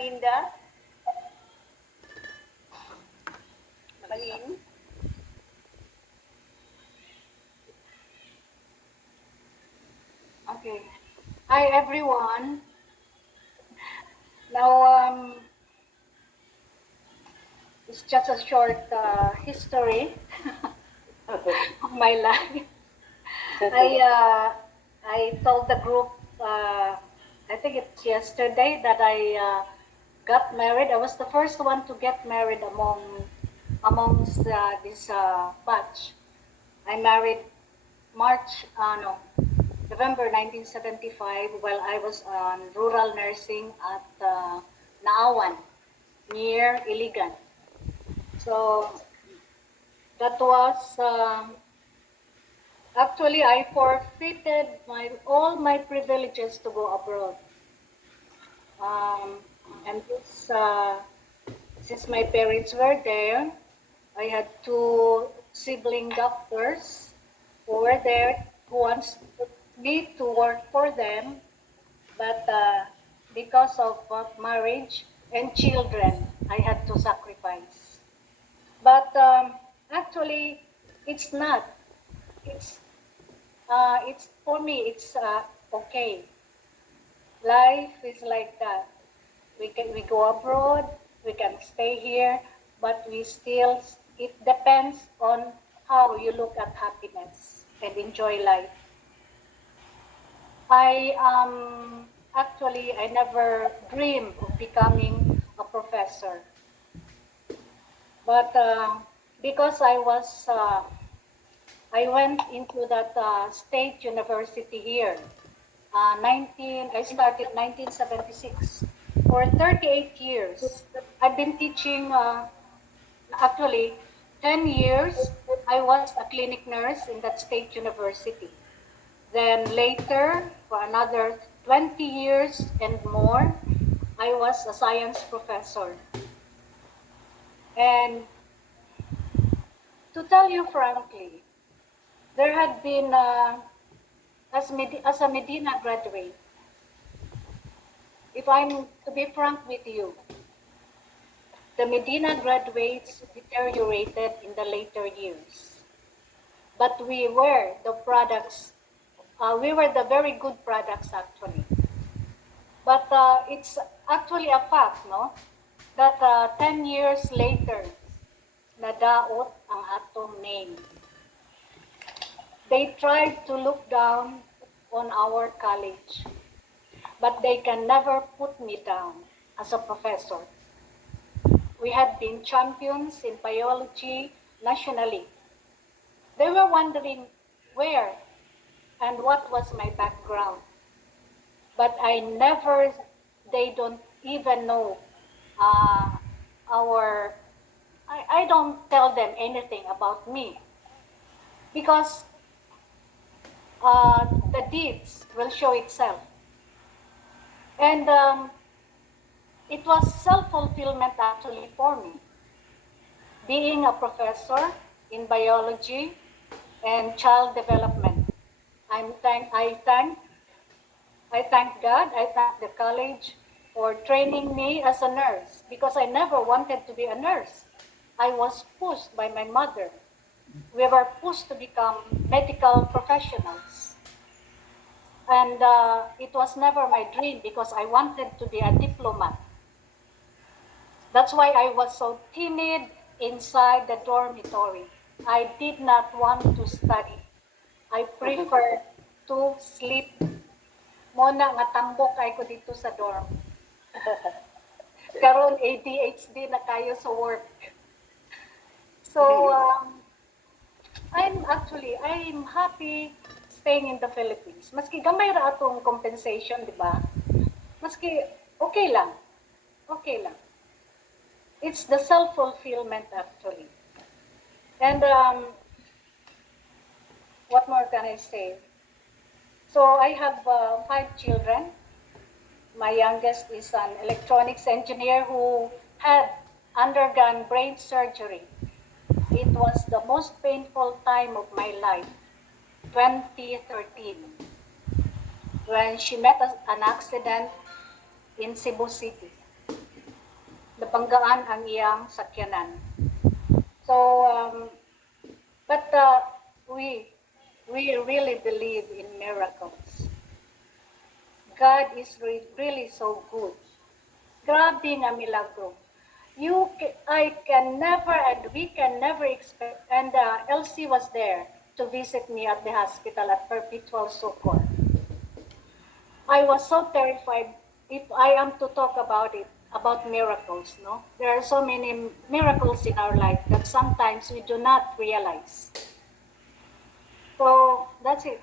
Linda? Malin? Okay. Hi, everyone. Now, it's just a short history of my life. I I told the group, I think it's yesterday, that I got married. I was the first one to get married amongst this batch. I married no, November 1975 while I was on rural nursing at Naawan, near Iligan. So that was actually I forfeited all my privileges to go abroad. And since my parents were there, I had two sibling doctors who were there who wants me to work for them, but because of marriage and children, I had to sacrifice. But actually, it's not. It's it's for me. It's okay. Life is like that. We go abroad. We can stay here, but we still. It depends on how you look at happiness and enjoy life. I never dreamed of becoming a professor, but because I went into that state university here. I started 1976. For 38 years, I've been teaching. Actually, 10 years, I was a clinic nurse in that state university. Then later, for another 20 years and more, I was a science professor. And to tell you frankly, there had been, as a Medina graduate, if I'm to be frank with you, the Medina graduates deteriorated in the later years. But we were the products, we were the very good products actually. But it's actually a fact, no? That 10 years later, nadaot ang atong name. They tried to look down on our college, but they can never put me down as a professor. We had been champions in biology nationally. They were wondering where and what was my background. But they don't even know uh, I don't tell them anything about me because the deeds will show itself. And it was self-fulfillment actually for me. Being a professor in biology and child development. I thank God, I thank the college for training me as a nurse because I never wanted to be a nurse. I was pushed by my mother. We were pushed to become medical professionals. And it was never my dream because I wanted to be a diplomat. That's why I was so timid inside the dormitory. I did not want to study. I preferred to sleep. Muna nga tambok kay ko dito sa dorm. Karon ADHD na kayo sa work. So I'm happy staying in the Philippines. Maski gamay ra atong compensation, di ba? Maski okay lang. Okay lang. It's the self-fulfillment actually. And what more can I say? So I have 5 children. My youngest is an electronics engineer who had undergone brain surgery. It was the most painful time of my life, 2013, when she met an accident in Cebu City. nabanggaan ang iyang sakyanan. So, but we really believe in miracles. God is really so good. Grabe nga milagro. I can never and we can never expect. And Elsie was there to visit me at the hospital at Perpetual Succor. I was so terrified if I am to talk about it, about miracles, no? There are so many miracles in our life that sometimes we do not realize. So, that's it.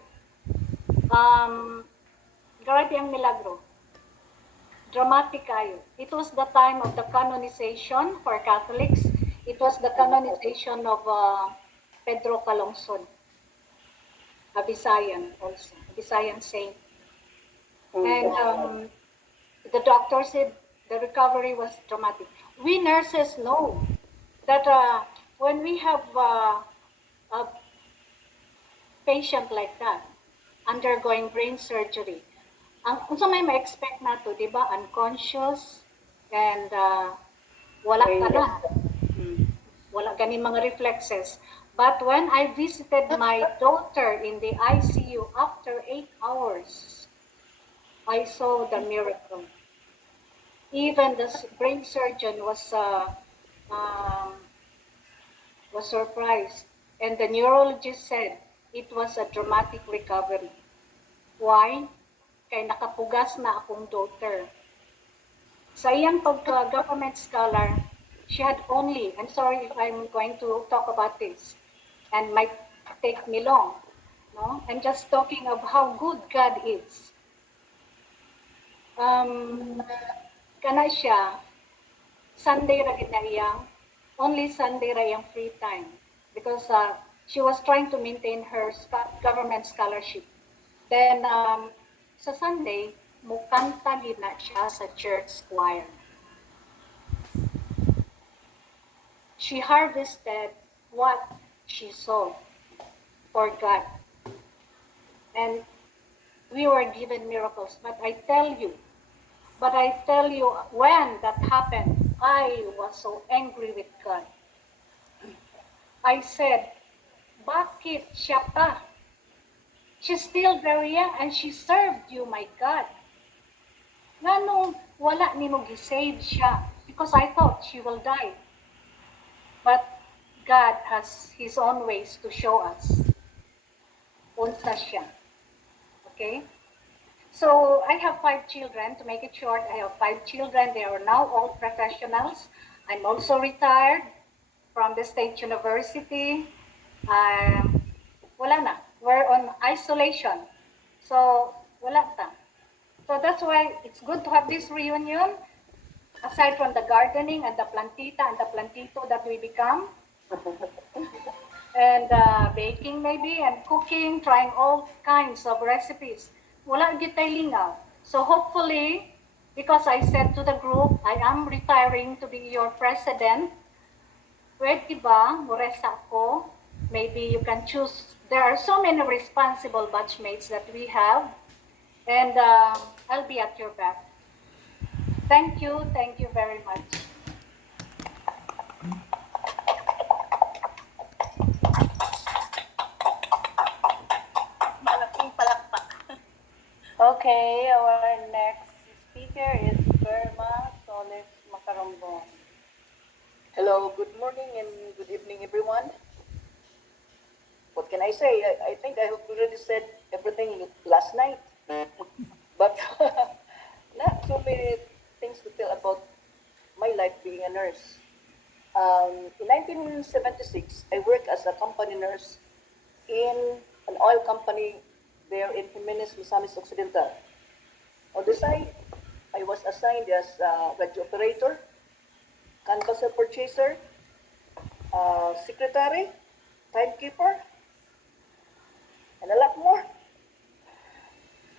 Grabe ang milagro. Dramatic kayo. It was the time of the canonization for Catholics. It was the canonization of Pedro Calungsod, a Visayan also, a Visayan saint. And the doctor said the recovery was dramatic. We nurses know that when we have a patient like that undergoing brain surgery, kung sa may ma-expect na to, di ba, unconscious and wala ka na. Wala ganing mga reflexes. But when I visited my daughter in the ICU after 8 hours, I saw the miracle. Even the brain surgeon was surprised, and the neurologist said it was a dramatic recovery. Why? Kay nakapugas na akong daughter. Sa iyang pagka-government scholar, she had only, I'm sorry if I'm going to talk about this, and might take me long, no? I'm just talking of how good God is. Kana siya, Sunday ra gid na iyang, only Sunday ra iyang free time because she was trying to maintain her government scholarship. Then sa Sunday, mukanta gid na siya sa church choir. She harvested what she sowed for God. And we were given miracles. But I tell you, when that happened, I was so angry with God. I said, bakit siya pa? She's still very young and she served you, my God. Ngano wala nimo gisave siya? Because I thought she will die. But God has His own ways to show us. Unsa siya. Okay? So I have 5 children. To make it short, I have 5 children. They are now all professionals. I'm also retired from the State University. Wala na. We're on isolation. So, wala ta. So that's why it's good to have this reunion. Aside from the gardening and the plantita and the plantito that we become, and baking maybe, and cooking, trying all kinds of recipes. Wala gid tay lingaw. So hopefully, because I said to the group, I am retiring to be your president, pwede ba, muresa ako, maybe you can choose. There are so many responsible batchmates that we have, and I'll be at your back. Thank you very much. Malaking palakpak. Okay, our next speaker is Burma Solis Macarombon. Hello, good morning and good evening, everyone. What can I say? I think I have already said everything last night, but not so many things to tell about my life being a nurse. In 1976, I worked as a company nurse in an oil company there in Jimenez, Misamis Occidental. On the side, I was assigned as a radio operator, canvasser purchaser, secretary, timekeeper, and a lot more.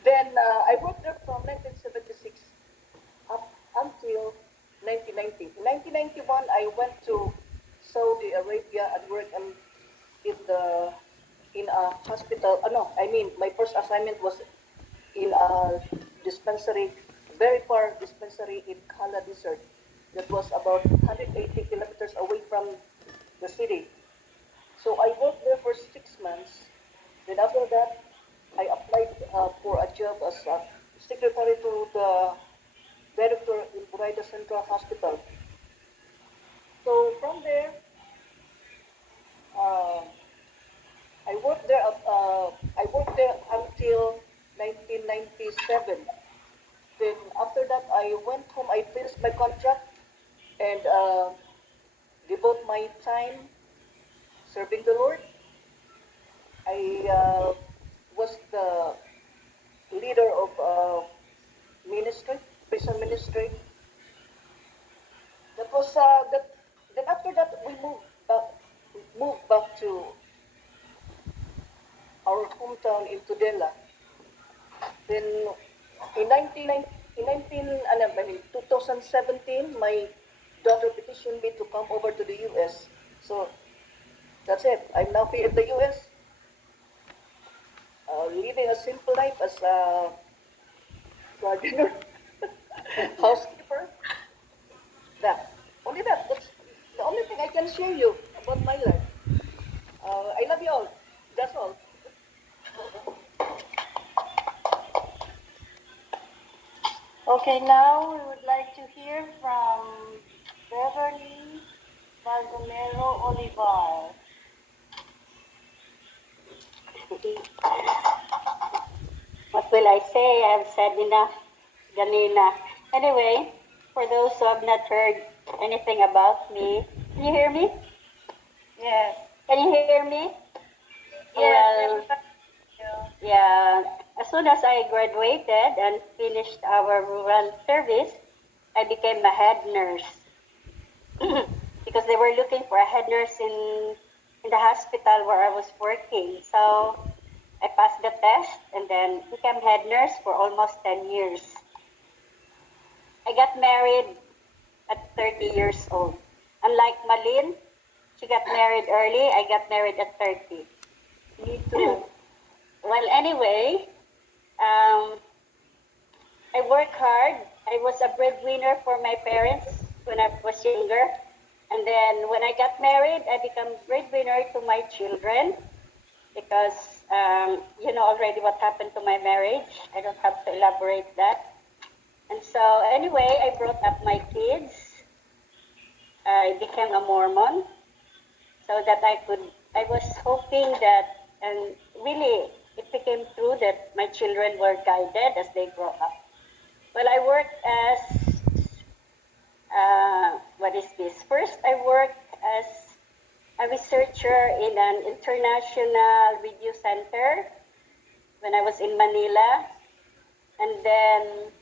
Then I worked there from 1976 up until 1990. In 1991, I went to Saudi Arabia and worked in a hospital. My first assignment was in a dispensary, very far dispensary in Kala Desert. that was about 180 kilometers away from the city. So I worked there for 6 months. Then after that, I applied for a job as a secretary to the director in Buraida Central Hospital. So from there, uh, I worked there. I worked there until 1997. Then after that, I went home. I finished my contract and devote my time serving the Lord. I was the leader of ministry, prison ministry. That was that. Then after that, moved back to our hometown in Tudela. Then in 2017, my daughter petitioned me to come over to the U.S. So that's it. I'm now here in the U.S. Living a simple life as a gardener, housekeeper. That only that. That's the only thing I can share you about my life. I love you all. That's all. Okay, now we would like to hear from Beverly Baldomero Olivar. What will I say? I have said enough, Ganina. Anyway, for those who have not heard anything about me, can you hear me? Yes. Can you hear me? Yes, Well, everybody. yeah, as soon as I graduated and finished our rural service, I became a head nurse because they were looking for a head nurse in the hospital where I was working. So I passed the test and then became head nurse for almost 10 years. I got married at 30 years old. Unlike Malin, she got married early. I got married at 30. Me too. Well, anyway, I worked hard. I was a breadwinner for my parents when I was younger. And then when I got married, I became breadwinner to my children because you know already what happened to my marriage. I don't have to elaborate that. And so anyway, I brought up my kids. I became a Mormon so that I was hoping that, and really it became true that my children were guided as they grow up. Well, I worked as, what is this? First, I worked as a researcher in an international review center when I was in Manila. And then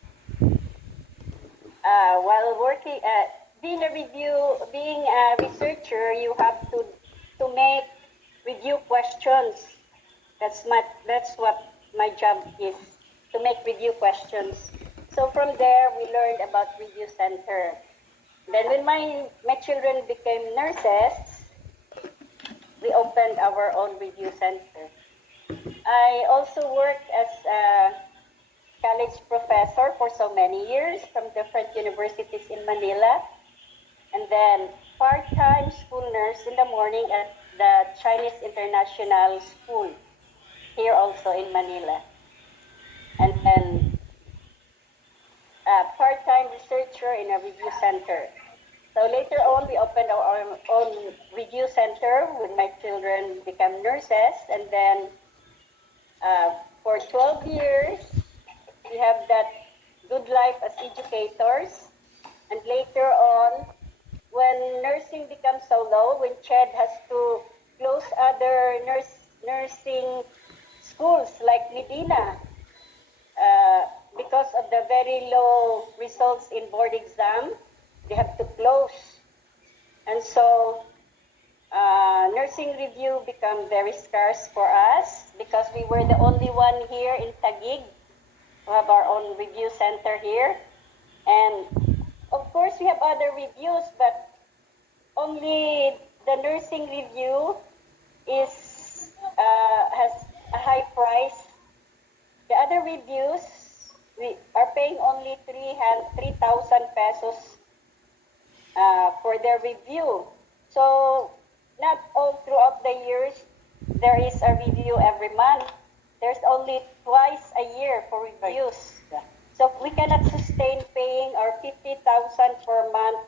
while working, being a researcher, you have to make review questions. That's what my job is, to make review questions. So from there, we learned about review center. Then when my children became nurses, we opened our own review center. I also worked as a college professor for so many years from different universities in Manila. And then part-time school nurse in the morning at the Chinese International School here also in Manila. And then part-time researcher in a review center. So later on, we opened our own review center when my children became nurses. And then for 12 years, we have that good life as educators. And later on, when nursing becomes so low, when CHED has to close other nursing schools like Medina, because of the very low results in board exam, they have to close. And so nursing review become very scarce for us because we were the only one here in Taguig who have our own review center here. And of course, we have other reviews, but only the nursing review has a high price. The other reviews, we are paying only 3,000 pesos for their review. So not all throughout the years there is a review every month. There's only twice a year for reviews. Yeah. So we cannot sustain paying our 50,000 per month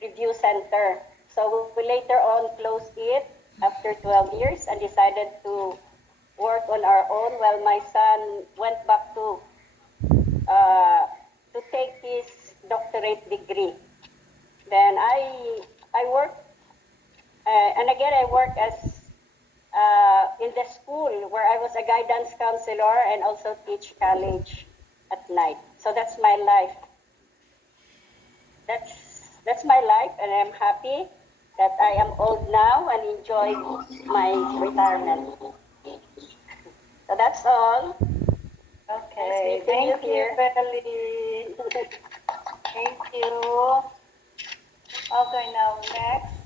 review center. So we later on closed it after 12 years and decided to work on our own while my son went back uh, to take his doctorate degree. Then I work and again I work as in the school where I was a guidance counselor and also teach college at night. So that's my life. That's my life, and I'm happy that I am old now and enjoy my retirement. So that's all. Okay, Nice meeting thank you you, here. Belly. Thank you. Okay, now next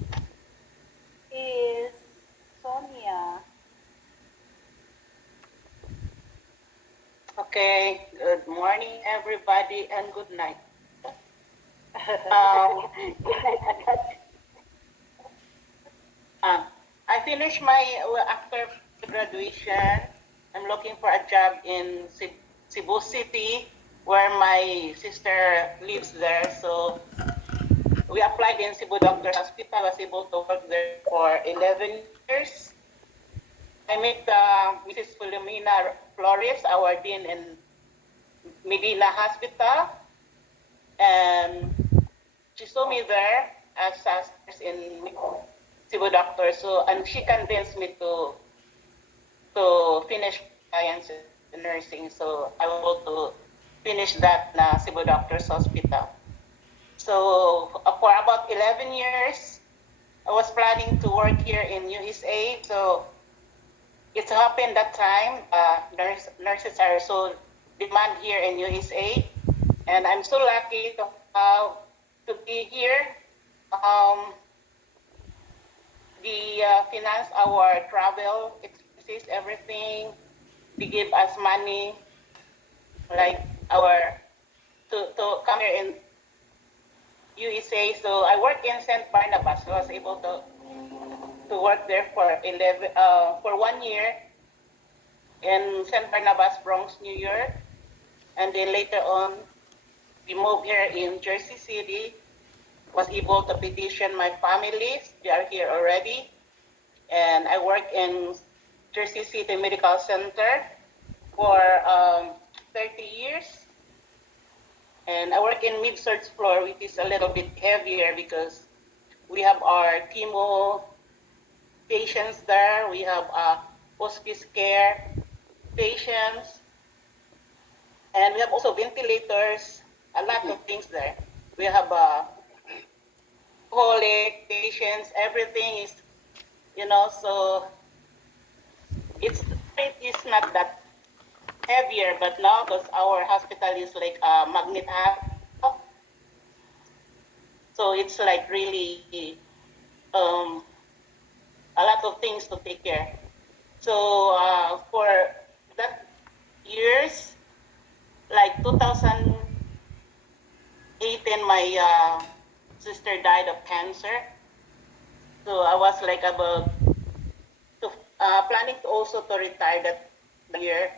is Sonia. Okay, good morning, everybody, and good night. Um, Good night, Agat. I finished my, well, after graduation, I'm looking for a job in Cebu City, where my sister lives there. So we applied in Cebu Doctor Hospital. I was able to work there for 11 years. I met Mrs. Filomena Flores, our dean in Medina Hospital, and she saw me there as a nurse in Cebu Doctor. So, and she convinced me to finish science in nursing. So I was able to finish that in Cebu Doctor's Hospital. So for about 11 years, I was planning to work here in USA. So it happened that time, nurses are so demand here in USA. And I'm so lucky to be here. Um, they finance our travel expenses, everything. They give us money, like our to come here in USA. So I work in St. Barnabas. So I was able to work there for 1 year in St. Barnabas, Bronx, New York, and then later on we moved here in Jersey City. Was able to petition my families. They are here already, and I work in Jersey City Medical Center for 30 years. And I work in mid-surge floor, which is a little bit heavier because we have our chemo patients there. We have hospice care patients, and we have also ventilators, a lot of things there. We have colic patients, everything is, so it is not that heavier, but now because our hospital is like a magnet hospital, so it's like really a lot of things to take care. So for that years, like 2018, my sister died of cancer. So I was like about to, planning to also to retire that year.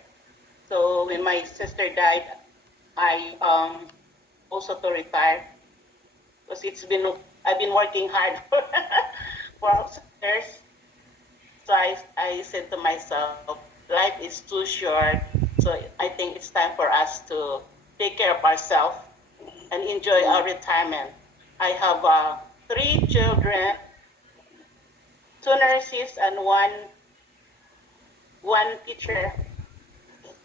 So when my sister died, I also to retire because I've been working hard for years. So I said to myself, life is too short. So I think it's time for us to take care of ourselves and enjoy our retirement. I have 3 children, 2 nurses, and one teacher.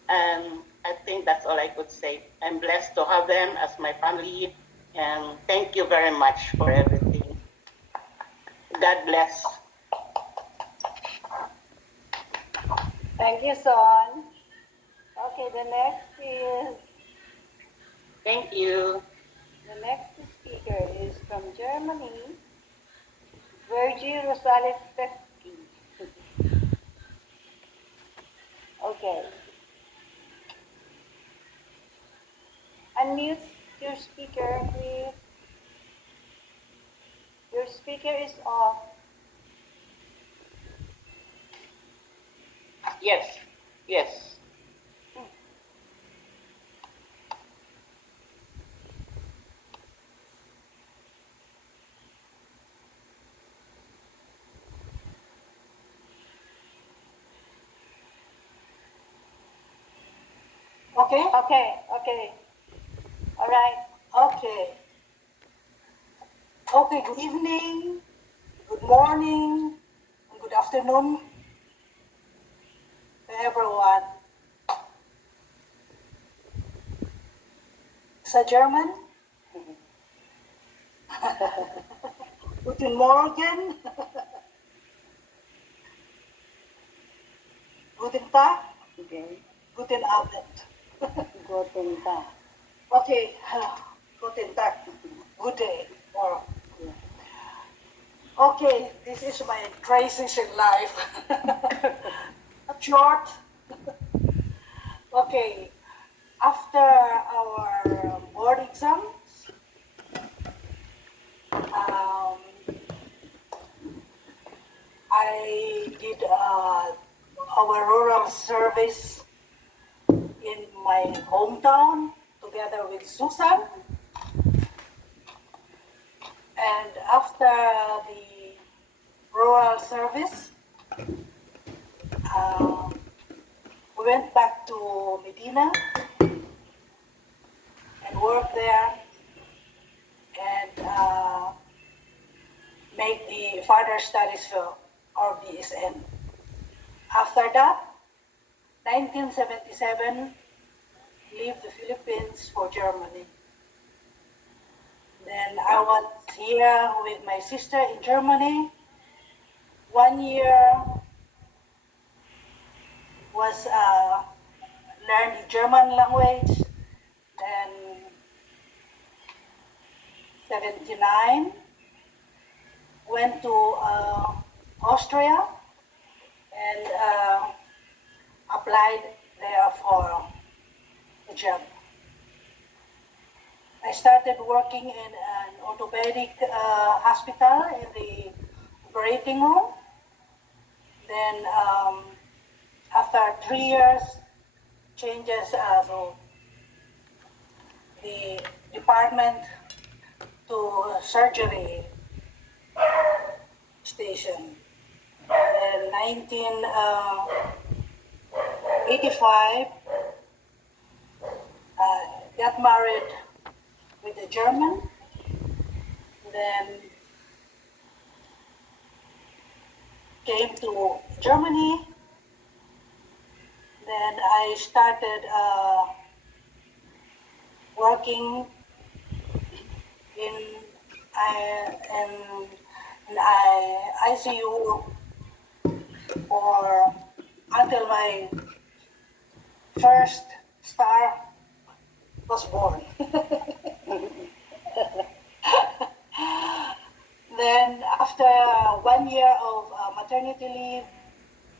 And I think that's all I could say. I'm blessed to have them as my family. And thank you very much for everything. God bless. Thank you, Son. Okay, Thank you. the next speaker is from Germany, Virgie Rosales Pesky. Okay, unmute your speaker, please. speaker is off. Yes. Yes. Okay? Okay. All right. Okay. Okay, good evening, good morning, and good afternoon to everyone. Sa German? Guten Morgen, Guten Tag, Okay. Guten Abend. Guten Tag. Okay, Guten Tag, good day. Or, okay, this is my crisis in life. Short. Okay, after our board exams, I did our rural service in my hometown together with Susan. And after the rural service, we went back to Medina and worked there and make the further studies for our BSN. After that, 1977, leave the Philippines for Germany. Then I was here with my sister in Germany. 1 year was learn the German language. Then 79 went to Austria and applied there for a job. I started working in an orthopedic hospital in the operating room. Then after 3 years, changes to the department to surgery station. In 1985, got married with a German. Then came to Germany. Then I started working in in ICU for until my first star was born. Then after 1 year of maternity leave,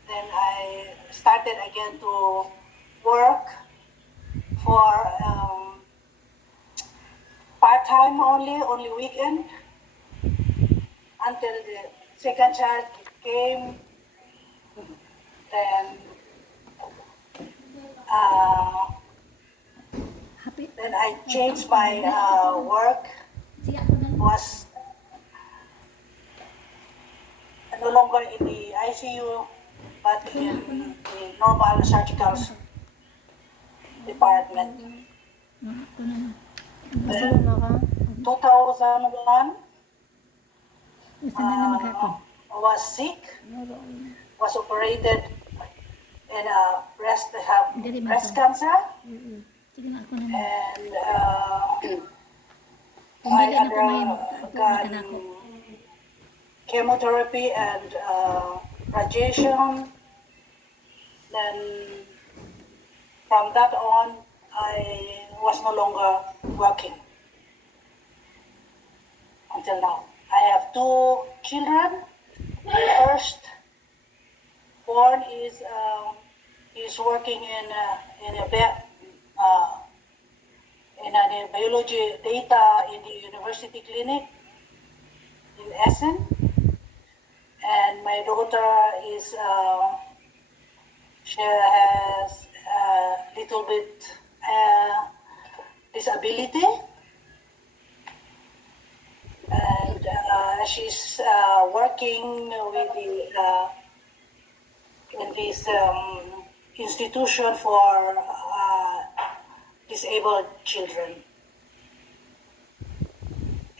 then I started again to work for part-time only weekend until the second child came. Then then I changed my work. Was no longer in the ICU, but in the normal surgical department. Then 2001, I was sick, was operated in a breast cancer, and I undergone chemotherapy and radiation. Then from that on, I was no longer working until now. I have 2 children. My first born is working in a biology data in the university clinic. in Essen, and my daughter is she has a little bit disability, and she's working with the in this institution for disabled children.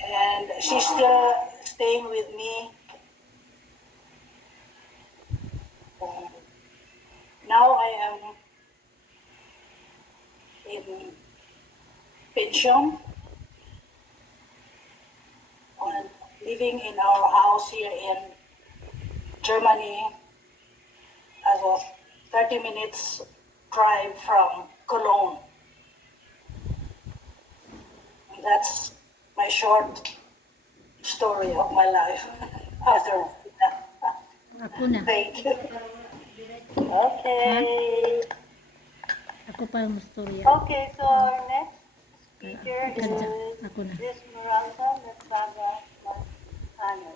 And she's still staying with me. Now I am in pension, living in our house here in Germany, as of 30 minutes drive from Cologne. And that's my short story of my life. After that, Ako na. thank you. Okay. Ako pa ang storya. Okay, so our next speaker Kadya. is Ako na. Esmeralda Nasaga Manano.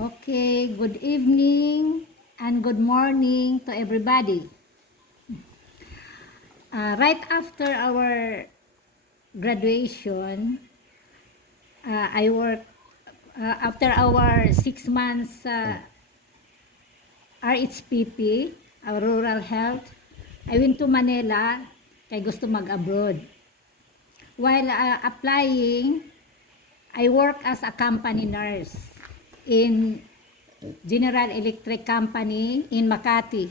Okay, good evening and good morning to everybody. Right after our graduation, I worked after our 6 months RHPP, our rural health. I went to Manila kay gusto mag-abroad. While applying, I work as a company nurse in General Electric Company in Makati.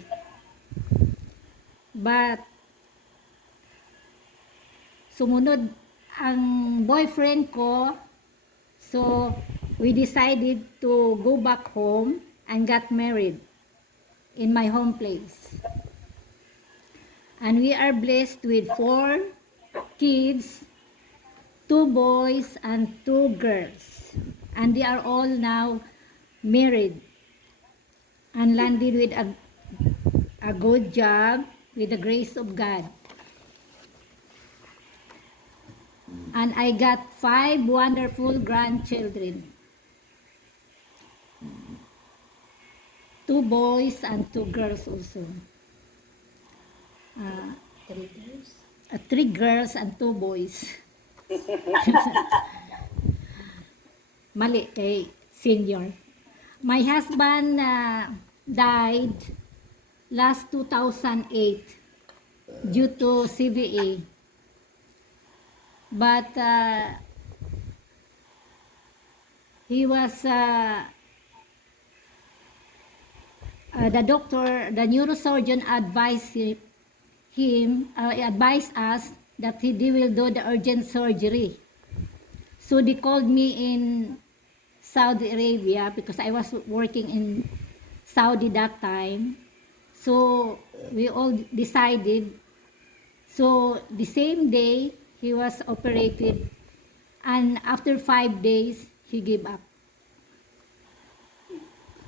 But sumunod ang boyfriend ko, so we decided to go back home and got married in my home place. And we are blessed with 4 kids, 2 boys and 2 girls. And they are all now married and landed with a good job with the grace of God. And I got 5 wonderful grandchildren. 2 boys and 2 girls also. 3 girls and 2 boys. Mali kay senior. My husband died last 2008 due to CVA. But he was the doctor, the neurosurgeon advised advised us that they will do the urgent surgery. So they called me in Saudi Arabia because I was working in Saudi that time. So we all decided. So the same day he was operated, and after 5 days he gave up.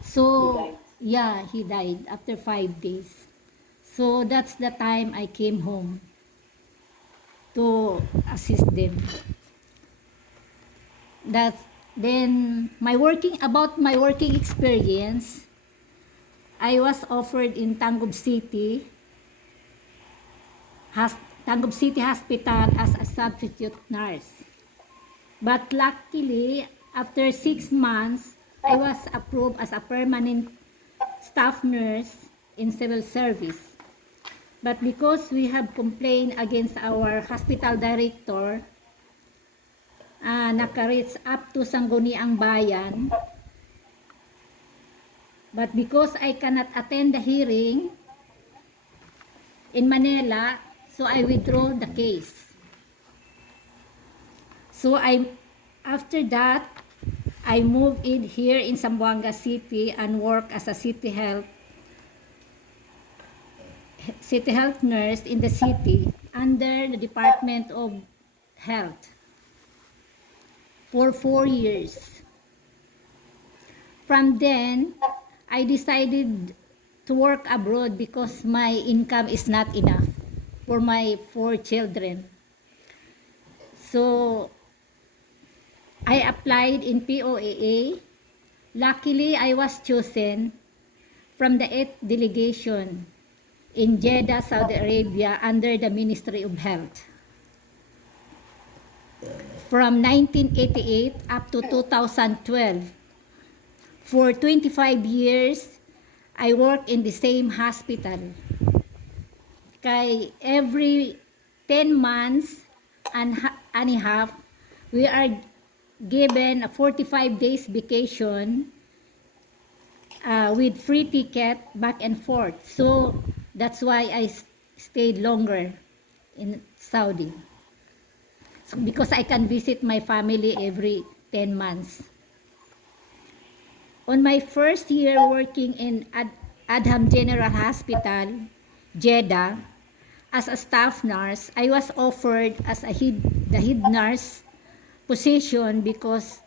So yeah, he died after 5 days. So that's the time I came home to assist them. Then my working experience, I was offered in Tangub City Hospital as a substitute nurse. But luckily, after 6 months, I was approved as a permanent staff nurse in civil service. But because we have complained against our hospital director, naka-reach up to Sangguniang Bayan. But because I cannot attend the hearing in Manila, so I withdraw the case. So after that, I moved in here in Zamboanga City and work as a city health nurse in the city under the Department of Health for 4 years. From then, I decided to work abroad because my income is not enough for my 4 children. So, I applied in POAA. Luckily, I was chosen from the 8th delegation in Jeddah, Saudi Arabia under the Ministry of Health. From 1988 up to 2012, for 25 years, I work in the same hospital. Kay every 10 months and a half, we are given a 45 days vacation with free ticket back and forth. So that's why I stayed longer in Saudi. So, because I can visit my family every 10 months. On my first year working in Adham General Hospital, Jeddah, as a staff nurse, I was offered as the head nurse position because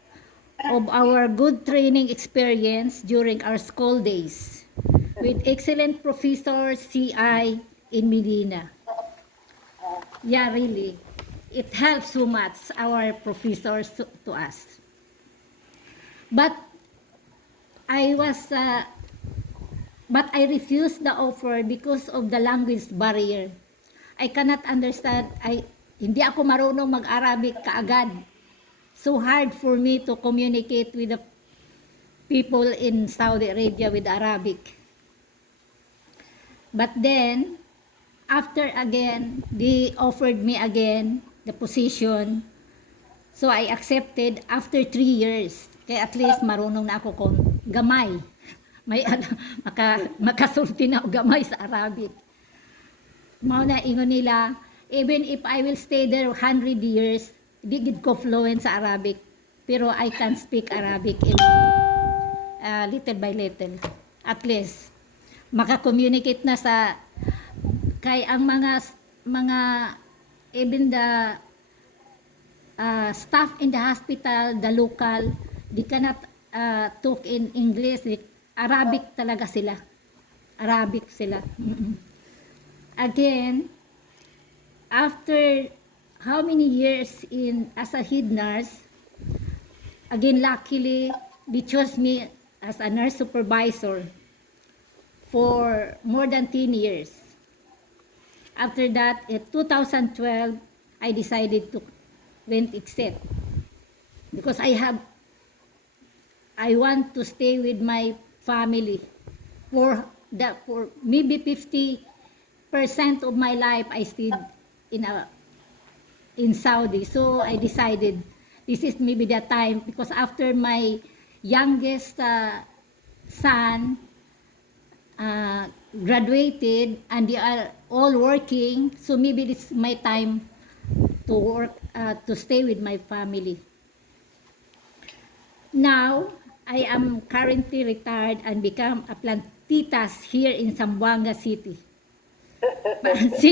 of our good training experience during our school days with excellent professor CI in Medina. Yeah, really. It helps so much, our professors to us. But I refused the offer because of the language barrier. I cannot understand. Hindi ako marunong mag-Arabic kaagad. So hard for me to communicate with the people in Saudi Arabia with Arabic. But then, after again, they offered me again the position. So I accepted after 3 years. Kaya at least marunong na ako kung gamay. May makasulti na ako gamay sa Arabic. Mao na ingon nila, even if I will stay there 100 years, di gid ko fluent sa Arabic. Pero I can speak Arabic in, little by little. At least, maka-communicate na sa, kay ang mga even the staff in the hospital, the local, they cannot talk in English. Arabic talaga sila. Arabic sila. Again, after how many years as a head nurse, again, luckily, they chose me as a nurse supervisor for more than 10 years. After that, in 2012, I decided to went exit because I want to stay with my family for maybe 50% of my life. I stayed in Saudi. So I decided this is maybe the time, because after my youngest son graduated and they are all working, so maybe this is my time to work, to stay with my family. Now, I am currently retired and become a plantitas here in Zamboanga City. Since